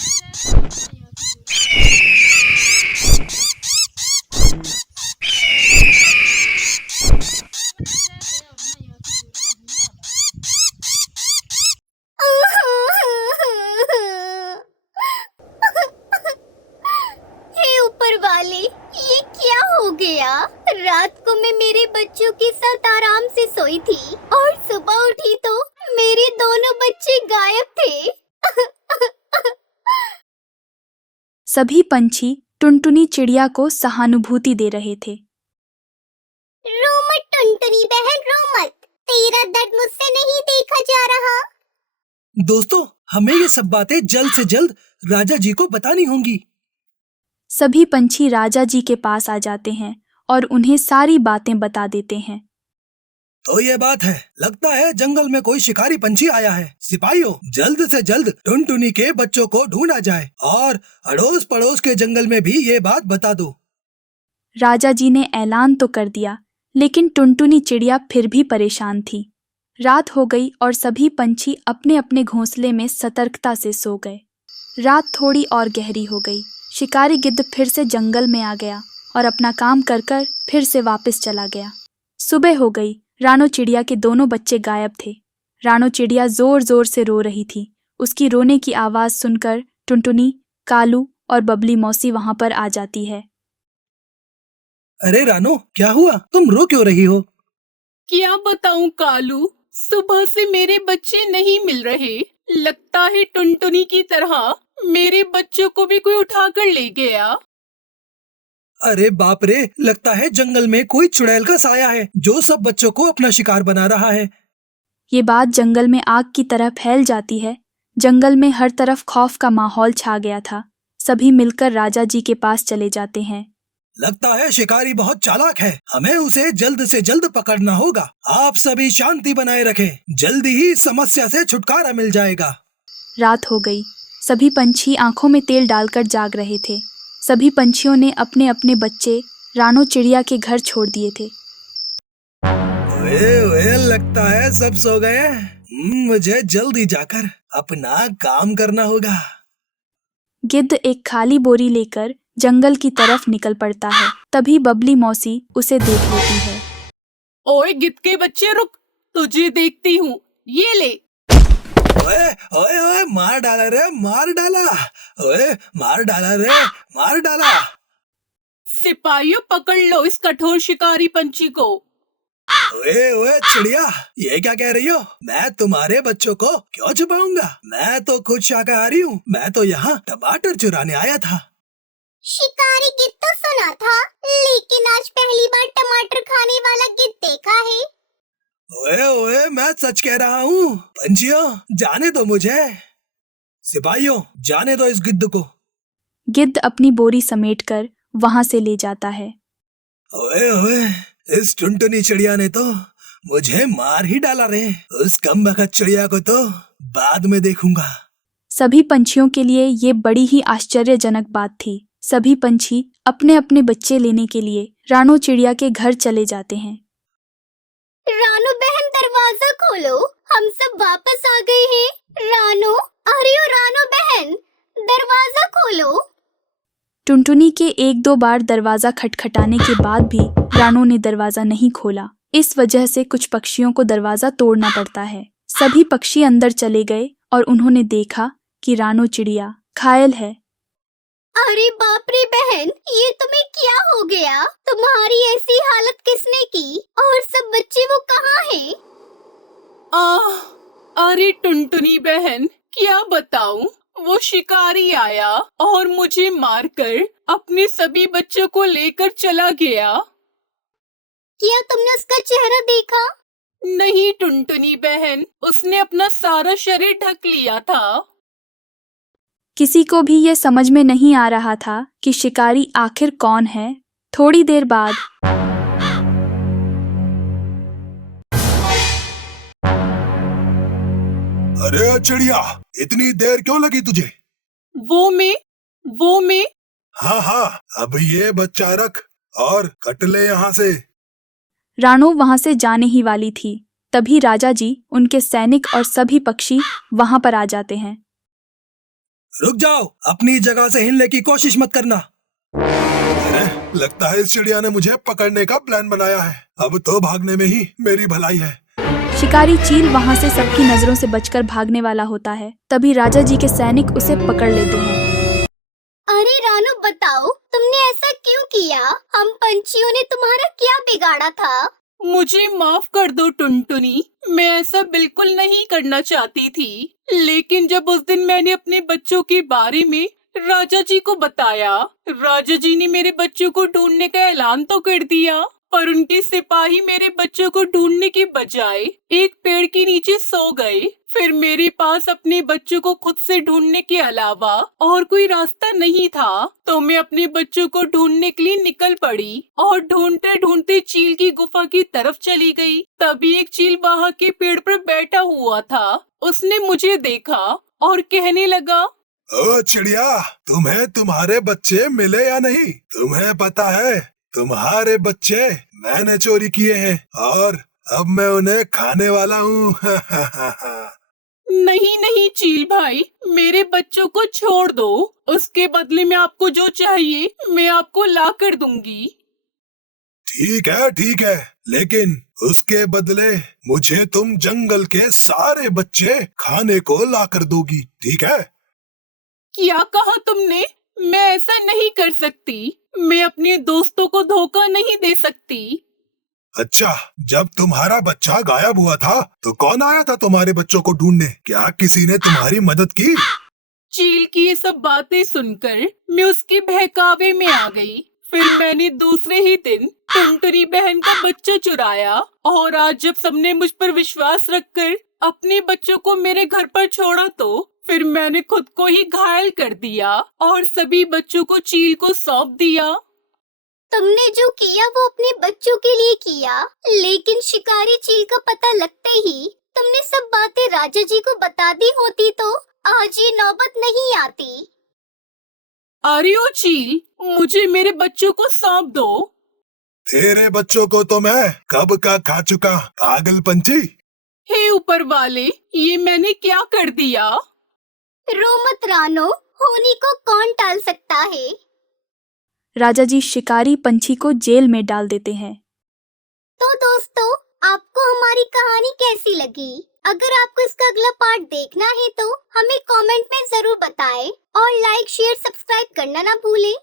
हे ऊपर वाले, ये क्या हो गया? रात को मैं मेरे बच्चों के साथ आराम से सोई थी और सुबह उठी तो मेरे दोनों बच्चे गायब थे। सभी पंछी टुनटुनी चिड़िया को सहानुभूति दे रहे थे। रो मत टुनटुनी बहन, रो मत। तेरा दर्द मुझसे नहीं देखा जा रहा। दोस्तों, हमें ये सब बातें जल्द से जल्द राजा जी को बतानी होंगी। सभी पंछी राजा जी के पास आ जाते हैं और उन्हें सारी बातें बता देते हैं। तो ये बात है, लगता है जंगल में कोई शिकारी पंछी आया है। सिपाहियों, जल्द से जल्द टुनटुनी के बच्चों को ढूंढा जाए और अड़ोस पड़ोस के जंगल में भी ये बात बता दो। राजा जी ने ऐलान तो कर दिया, लेकिन टुनटुनी चिड़िया फिर भी परेशान थी। रात हो गई और सभी पंछी अपने अपने घोंसले में सतर्कता से सो गए। रात थोड़ी और गहरी हो गई। शिकारी गिद्ध फिर से जंगल में आ गया और अपना काम कर कर फिर से वापस चला गया। सुबह हो गई। रानो चिड़िया के दोनों बच्चे गायब थे। रानो चिड़िया जोर जोर से रो रही थी। उसकी रोने की आवाज सुनकर टुनटुनी, कालू और बबली मौसी वहां पर आ जाती है। अरे रानो, क्या हुआ? तुम रो क्यों रही हो? क्या बताऊं कालू, सुबह से मेरे बच्चे नहीं मिल रहे। लगता है टुनटुनी की तरह मेरे बच्चों को भी कोई उठाकर ले गया। अरे बाप रे, लगता है जंगल में कोई चुड़ैल का साया है जो सब बच्चों को अपना शिकार बना रहा है। ये बात जंगल में आग की तरह फैल जाती है। जंगल में हर तरफ खौफ का माहौल छा गया था। सभी मिलकर राजा जी के पास चले जाते हैं। लगता है शिकारी बहुत चालाक है, हमें उसे जल्द से जल्द पकड़ना होगा। आप सभी शांति बनाए रखें, जल्दी ही इस समस्या से छुटकारा मिल जाएगा। रात हो गई। सभी पंछी आंखों में तेल डालकर जाग रहे थे। सभी पंछियों ने अपने अपने बच्चे रानो चिड़िया के घर छोड़ दिए थे। ओए, लगता है सब सो गए। मुझे जल्दी जाकर अपना काम करना होगा। गिद्ध एक खाली बोरी लेकर जंगल की तरफ निकल पड़ता है। तभी बबली मौसी उसे देख लेती है। ओए गिद्ध के बच्चे, रुक, तुझे देखती हूँ, ये ले। ओए ओए ओए, मार डाला रे, मार डाला। ओए, मार डाला रे, मार डाला। सिपाहियों, पकड़ लो इस कठोर शिकारी पंछी को। ओए ओए चिड़िया, ये क्या कह रही हो? मैं तुम्हारे बच्चों को क्यों छुपाऊंगा? मैं तो खुद शाकाहारी हूँ। मैं तो यहाँ टमाटर चुराने आया था। शिकारी गिद्ध तो सुना था, लेकिन आज पहली बार टमाटर खाने वाला गिद्ध देखा है। ओए ओए, मैं सच कह रहा हूँ। पंछियों, जाने दो मुझे। सिपाहियों, जाने दो इस गिद्ध को। गिद्ध अपनी बोरी समेटकर वहां से ले जाता है। ओए ओए, इस टुनटुनी चिड़िया ने तो मुझे मार ही डाला रे। उस कमबख्त चिड़िया को तो बाद में देखूंगा। सभी पंछियों के लिए ये बड़ी ही आश्चर्यजनक बात थी। सभी पंछी अपने अपने बच्चे लेने के लिए रानो चिड़िया के घर चले जाते हैं। रानो बहन, दरवाजा खोलो, हम सब वापस आ गए हैं। रानो, अरे ओ रानो बहन, दरवाजा खोलो। टुनटुनी के एक दो बार दरवाजा खटखटाने के बाद भी रानो ने दरवाजा नहीं खोला। इस वजह से कुछ पक्षियों को दरवाजा तोड़ना पड़ता है। सभी पक्षी अंदर चले गए और उन्होंने देखा कि रानो चिड़िया घायल है। अरे बाप रे बहन, ये तुम्हें क्या हो गया? तुम्हारी ऐसी हालत किसने की? और सब बच्चे वो कहाँ हैं? अरे टुनटुनी बहन, क्या बताऊं, वो शिकारी आया और मुझे मारकर अपने सभी बच्चों को लेकर चला गया। क्या तुमने उसका चेहरा देखा? नहीं टुनटुनी बहन, उसने अपना सारा शरीर ढक लिया था। किसी को भी ये समझ में नहीं आ रहा था कि शिकारी आखिर कौन है। थोड़ी देर बाद अरे चिड़िया, इतनी देर क्यों लगी तुझे? वो मैं। हाँ हाँ, अब ये बच्चा रख और कट ले यहाँ से। रानो वहां से जाने ही वाली थी। तभी राजा जी, उनके सैनिक और सभी पक्षी वहां पर आ जाते हैं। रुक जाओ, अपनी जगह से हिलने की कोशिश मत करना। लगता है इस चिड़िया ने मुझे पकड़ने का प्लान बनाया है। अब तो भागने में ही मेरी भलाई है। शिकारी चील वहां से सबकी नजरों से बचकर भागने वाला होता है। तभी राजा जी के सैनिक उसे पकड़ लेते हैं। अरे रानू, बताओ तुमने ऐसा क्यों किया? हम पंछियों ने तुम्हारा क्या बिगाड़ा था? मुझे माफ कर दो टुनटुनी, मैं ऐसा बिल्कुल नहीं करना चाहती थी। लेकिन जब उस दिन मैंने अपने बच्चों के बारे में राजा जी को बताया, राजा जी ने मेरे बच्चों को ढूंढने का ऐलान तो कर दिया, पर उनके सिपाही मेरे बच्चों को ढूंढने के बजाय एक पेड़ के नीचे सो गए। फिर मेरे पास अपने बच्चों को खुद से ढूंढने के अलावा और कोई रास्ता नहीं था, तो मैं अपने बच्चों को ढूंढने के लिए निकल पड़ी और ढूंढते ढूंढते चील की गुफा की तरफ चली गई। तभी एक चील वहां के पेड़ पर बैठा हुआ था। उसने मुझे देखा और कहने लगा, ओ चिड़िया, तुम्हें तुम्हारे बच्चे मिले या नहीं? तुम्हें पता है तुम्हारे बच्चे मैंने चोरी किए हैं और अब मैं उन्हें खाने वाला हूँ। नहीं नहीं चील भाई, मेरे बच्चों को छोड़ दो। उसके बदले में आपको जो चाहिए मैं आपको ला कर दूंगी। ठीक है, लेकिन उसके बदले मुझे तुम जंगल के सारे बच्चे खाने को ला कर दोगी, ठीक है? क्या कहा तुमने? मैं ऐसा नहीं कर सकती। मैं अपने दोस्तों को धोखा नहीं दे सकती। अच्छा, जब तुम्हारा बच्चा गायब हुआ था तो कौन आया था तुम्हारे बच्चों को ढूंढने? क्या किसी ने तुम्हारी मदद की? चील की ये सब बातें सुनकर मैं उसके बहकावे में आ गई। फिर मैंने दूसरे ही दिन टुनटुनी बहन का बच्चा चुराया और आज जब सबने मुझ पर विश्वास रखकर अपने बच्चों को मेरे घर पर छोड़ा तो फिर मैंने खुद को ही घायल कर दिया और सभी बच्चों को चील को सौंप दिया। तुमने जो किया वो अपने बच्चों के लिए किया, लेकिन शिकारी चील का पता लगते ही तुमने सब बातें राजा जी को बता दी होती तो आज ये नौबत नहीं आती। अरे ओ चील, मुझे मेरे बच्चों को सौंप दो। तेरे बच्चों को तो मैं कब का खा चुका, पागल पंछी। हे ऊपर वाले, ये मैंने क्या कर दिया? रो मत रानो, होनी को कौन टाल सकता है। राजा जी शिकारी पंछी को जेल में डाल देते हैं। तो दोस्तों, आपको हमारी कहानी कैसी लगी? अगर आपको इसका अगला पार्ट देखना है तो हमें कमेंट में जरूर बताएं और लाइक, शेयर, सब्सक्राइब करना ना भूलें।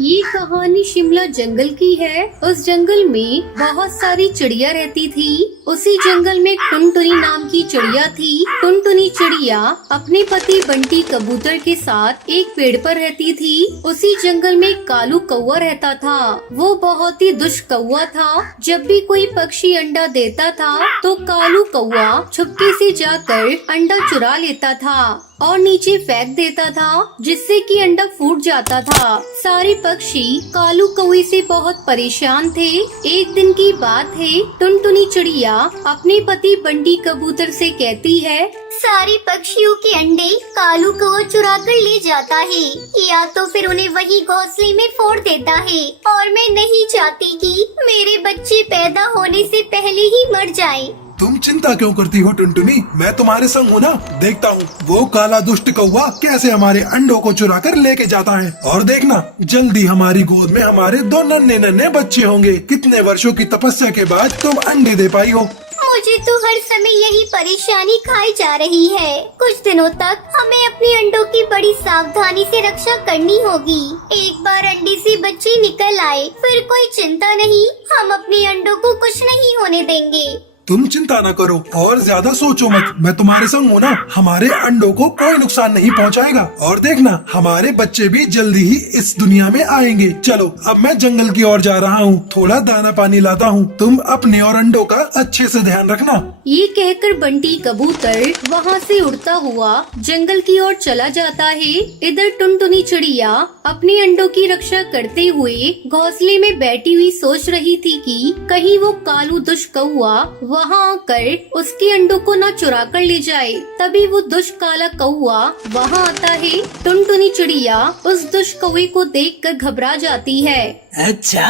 ये कहानी शिमला जंगल की है। उस जंगल में बहुत सारी चिड़िया रहती थी। उसी जंगल में टुनटुनी नाम की चिड़िया थी। टुनटुनी चिड़िया अपने पति बंटी कबूतर के साथ एक पेड़ पर रहती थी। उसी जंगल में कालू कौवा रहता था। वो बहुत ही दुष्ट कौवा था। जब भी कोई पक्षी अंडा देता था तो कालू कौवा छुपके से जाकर अंडा चुरा लेता था और नीचे फेंक देता था, जिससे कि अंडा फूट जाता था। सारे पक्षी कालू कौवे से बहुत परेशान थे। एक दिन की बात है, टुनटुनी चिड़िया अपने पति बंटी कबूतर से कहती है, सारे पक्षियों के अंडे कालू कौवा चुरा कर ले जाता है या तो फिर उन्हें वही घोंसले में फोड़ देता है और मैं नहीं चाहती कि मेरे बच्चे पैदा होने से पहले ही मर जाएं। तुम चिंता क्यों करती हो टुनटुनी? मैं तुम्हारे संग हूँ ना। देखता हूँ वो काला दुष्ट कौवा कैसे हमारे अंडों को चुरा कर लेके जाता है। और देखना, जल्दी हमारी गोद में हमारे 2 नन्हे नन्हे बच्चे होंगे। कितने वर्षों की तपस्या के बाद तुम अंडे दे पाई हो। मुझे तो हर समय यही परेशानी खाई जा रही है। कुछ दिनों तक हमें अपने अंडों की बड़ी सावधानी से रक्षा करनी होगी। एक बार अंडे से बच्चे निकल आए फिर कोई चिंता नहीं, हम अपने अंडों को कुछ नहीं होने देंगे। तुम चिंता न करो और ज्यादा सोचो मत, मैं तुम्हारे संग हूँ ना। हमारे अंडों को कोई नुकसान नहीं पहुँचाएगा और देखना हमारे बच्चे भी जल्दी ही इस दुनिया में आएंगे। चलो अब मैं जंगल की ओर जा रहा हूँ, थोड़ा दाना पानी लाता हूँ। तुम अपने और अंडों का अच्छे से ध्यान रखना। ये कहकर बंटी कबूतर वहाँ से उड़ता हुआ जंगल की ओर चला जाता है। इधर टुनटुनी चिड़िया अपने अंडों की रक्षा करते हुए घोंसले में बैठी हुई सोच रही थी कि कहीं वो कालू दुष्ट कौवा वहाँ आकर उसके अंडों को न चुरा कर ले जाए। तभी वो दुष्ट काला कौआ वहाँ आता है। टुनटुनी चिड़िया उस दुष्ट कौवे को देखकर घबरा जाती है। अच्छा,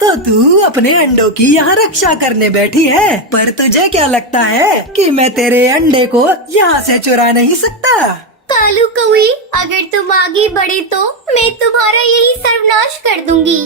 तो तू अपने अंडों की यहाँ रक्षा करने बैठी है, पर तुझे क्या लगता है कि मैं तेरे अंडे को यहाँ से चुरा नहीं सकता? कालू कौवे, अगर तुम आगे बढ़े तो मैं तुम्हारा यही सर्वनाश कर दूंगी।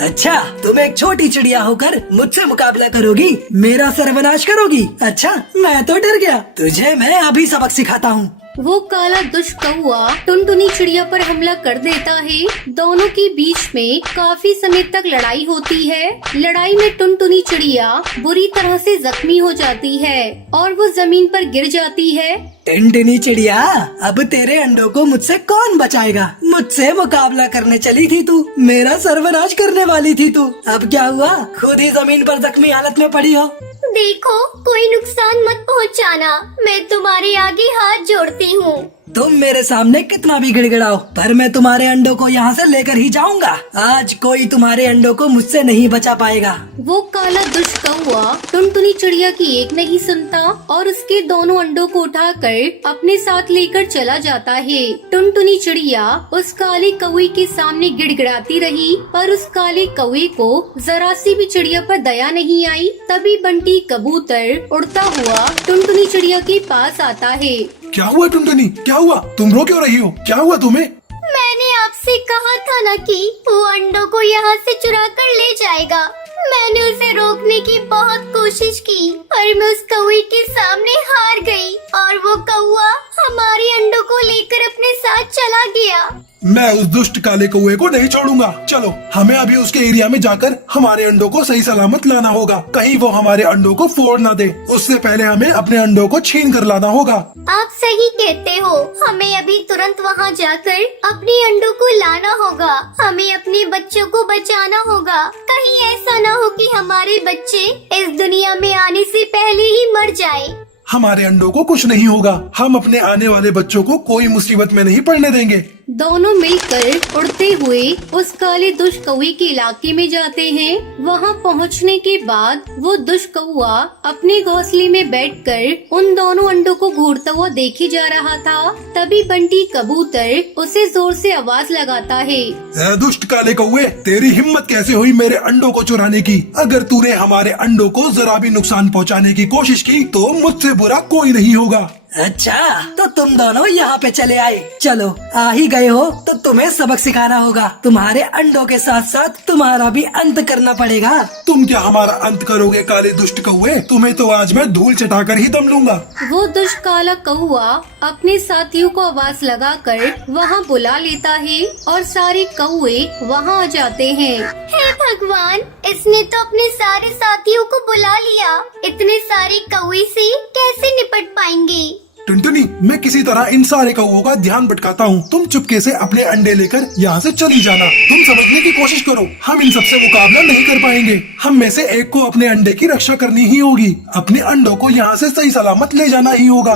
अच्छा, तुम एक छोटी चिड़िया होकर मुझसे मुकाबला करोगी, मेरा सर्वनाश करोगी? अच्छा, मैं तो डर गया। तुझे मैं अभी सबक सिखाता हूँ। वो काला दुष्ट कौआ टुनटुनी चिड़िया पर हमला कर देता है। दोनों के बीच में काफी समय तक लड़ाई होती है। लड़ाई में टुनटुनी चिड़िया बुरी तरह से जख्मी हो जाती है और वो जमीन पर गिर जाती है। टुनटुनी चिड़िया, अब तेरे अंडों को मुझसे कौन बचाएगा? मुझसे मुकाबला करने चली थी तू, मेरा सर्वनाश करने वाली थी तू। अब क्या हुआ? खुद ही जमीन पर जख्मी हालत में पड़ी हो। देखो, कोई नुकसान मत पहुंचाना, मैं तुम्हारे आगे हाथ जोड़ती हूँ। तुम मेरे सामने कितना भी गिड़गिड़ाओ, पर मैं तुम्हारे अंडों को यहाँ से लेकर ही जाऊंगा। आज कोई तुम्हारे अंडों को मुझसे नहीं बचा पाएगा। वो काला दुष्ट कौआ टुनटुनी चिड़िया की एक नहीं सुनता और उसके दोनों अंडों को उठाकर अपने साथ लेकर चला जाता है। टुनटुनी चिड़िया उस काले कौवे के सामने गिड़गिड़ाती रही, पर उस काले कौवे को जरा सी भी चिड़िया पर दया नहीं आई। तभी बंटी कबूतर उड़ता हुआ टुनटुनी चिड़िया के पास आता है। क्या हुआ टुनटुनी, क्या हुआ? तुम रो क्यों रही हो? क्या हुआ तुम्हें? मैंने आपसे कहा था ना कि वो अंडों को यहाँ से चुरा कर ले जाएगा। मैंने उसे रोकने की बहुत कोशिश की, पर मैं उस कौवे के सामने हार गई और वो कौवा हमारे अंडों को लेकर अपने साथ चला गया। मैं उस दुष्ट काले कौवे को नहीं छोड़ूंगा। चलो, हमें अभी उसके एरिया में जाकर हमारे अंडों को सही सलामत लाना होगा। कहीं वो हमारे अंडों को फोड़ ना दे। उससे पहले हमें अपने अंडों को छीन कर लाना होगा। आप सही कहते हो, हमें अभी तुरंत वहाँ जाकर अपने अंडों को लाना होगा। हमें अपने बच्चों को बचाना होगा। कहीं ऐसा ना हो कि हमारे बच्चे इस दुनिया में आने से पहले ही मर जाए। हमारे अंडों को कुछ नहीं होगा। हम अपने आने वाले बच्चों को कोई मुसीबत में नहीं पड़ने देंगे। दोनों मिलकर उड़ते हुए उस काले दुष्ट कौवे के इलाके में जाते हैं। वहां पहुंचने के बाद वो दुष्ट कौवा अपने घोंसले में बैठकर उन दोनों अंडों को घूरता हुआ देखे जा रहा था। तभी बंटी कबूतर उसे जोर से आवाज लगाता है। ए दुष्ट काले कौवे, तेरी हिम्मत कैसे हुई मेरे अंडों को चुराने की? अगर तूने हमारे अंडों को जरा भी नुकसान पहुंचाने की कोशिश की तो मुझसे बुरा कोई नहीं होगा। अच्छा, तो तुम दोनों यहाँ पे चले आए। चलो, आ ही गए हो तो तुम्हें सबक सिखाना होगा। तुम्हारे अंडों के साथ साथ तुम्हारा भी अंत करना पड़ेगा। तुम क्या हमारा अंत करोगे काले दुष्ट कौवे? तुम्हें तो आज मैं धूल चटाकर ही दम लूंगा। वो दुष्ट काला कौवा अपने साथियों को आवाज लगाकर वहाँ बुला लेता है और सारे कौवे वहाँ आ जाते हैं। हे भगवान, इसने तो अपने सारे साथियों को बुला लिया। इतने सारे कौवे से कैसे निपट पाएंगे? टुनटुनी, मैं किसी तरह इन सारे कौवों का ध्यान भटकाता हूँ। तुम चुपके से अपने अंडे लेकर यहाँ से चली जाना। तुम समझने की कोशिश करो, हम इन सबसे मुकाबला नहीं कर पाएंगे। हम में से एक को अपने अंडे की रक्षा करनी ही होगी। अपने अंडों को यहाँ से सही सलामत ले जाना ही होगा।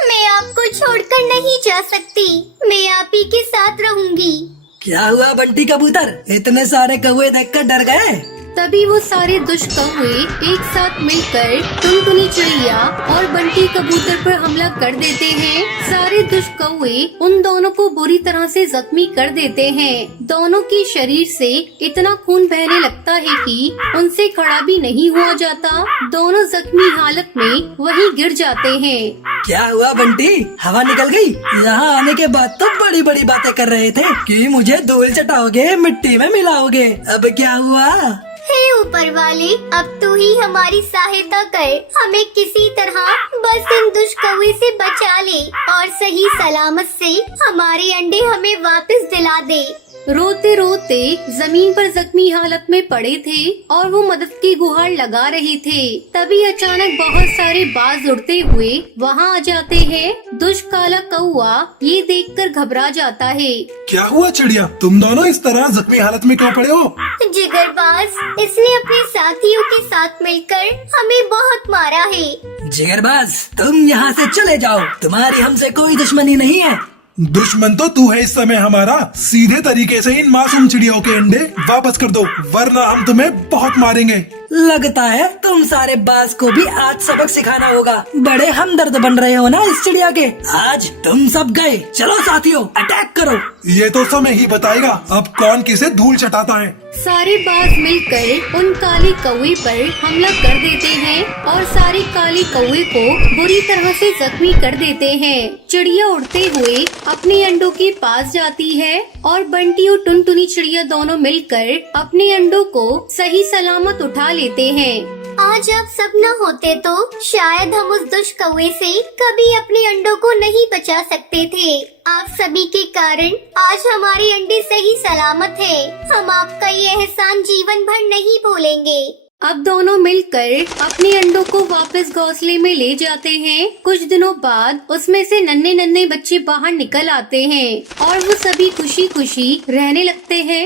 मैं आपको छोड़कर नहीं जा सकती, मैं आप ही के साथ रहूंगी। क्या हुआ बंटी कबूतर, इतने सारे कौवे देखकर डर गए? तभी वो सारे दुष्ट कौवे एक साथ मिलकर टुनटुनी चिड़िया और बंटी कबूतर पर हमला कर देते हैं। सारे दुष्ट कौवे उन दोनों को बुरी तरह से जख्मी कर देते हैं। दोनों के शरीर से इतना खून बहने लगता है कि उनसे खड़ा भी नहीं हुआ जाता। दोनों जख्मी हालत में वहीं गिर जाते हैं। क्या हुआ बंटी, हवा निकल गई? यहाँ आने के बाद तो बड़ी बड़ी बातें कर रहे थे कि मुझे धूल चटाओगे, मिट्टी में मिलाओगे। अब क्या हुआ? हे ऊपर वाले, अब तू ही हमारी सहायता कर। हमें किसी तरह बस इन दुष्ट कौवे से बचा ले और सही सलामत से हमारे अंडे हमें वापस दिला दे। रोते रोते जमीन पर जख्मी हालत में पड़े थे और वो मदद की गुहार लगा रहे थे। तभी अचानक बहुत सारे बाज उड़ते हुए वहाँ आ जाते हैं। दुष्ट काला कौवा ये देखकर घबरा जाता है। क्या हुआ चिड़िया, तुम दोनों इस तरह जख्मी हालत में क्यों पड़े हो? जिगरबाज, इसने अपने साथियों के साथ मिलकर हमें बहुत मारा है। जिगरबाज, तुम यहाँ से चले जाओ, तुम्हारी हमसे कोई दुश्मनी नहीं है। दुश्मन तो तू है इस समय हमारा। सीधे तरीके से इन मासूम चिड़ियों के अंडे वापस कर दो, वरना हम तुम्हें बहुत मारेंगे। लगता है तुम सारे बाज को भी आज सबक सिखाना होगा। बड़े हमदर्द बन रहे हो ना इस चिड़िया के। आज तुम सब गए, चलो साथियों अटैक करो। ये तो समय ही बताएगा अब कौन किसे धूल चटाता है। सारे बाज मिलकर उन काले कौवे पर हमला कर देते हैं और सारे काले कौवे को बुरी तरह से जख्मी कर देते हैं। चिड़िया उड़ते हुए अपने अंडों के पास जाती है और बंटी और टुनटुनी चिड़िया दोनों मिलकर अपने अंडों को सही सलामत उठा लेते हैं। आज आप सब न होते तो शायद हम उस दुष्ट कौवे से कभी अपने अंडों को नहीं बचा सकते थे। आप सभी के कारण आज हमारे अंडे सही सलामत है। हम आपका ये एहसान जीवन भर नहीं भूलेंगे। अब दोनों मिलकर अपने अंडों को वापस घोंसले में ले जाते हैं। कुछ दिनों बाद उसमें से नन्हे नन्हे बच्चे बाहर निकल आते हैं और वो सभी खुशी खुशी रहने लगते हैं।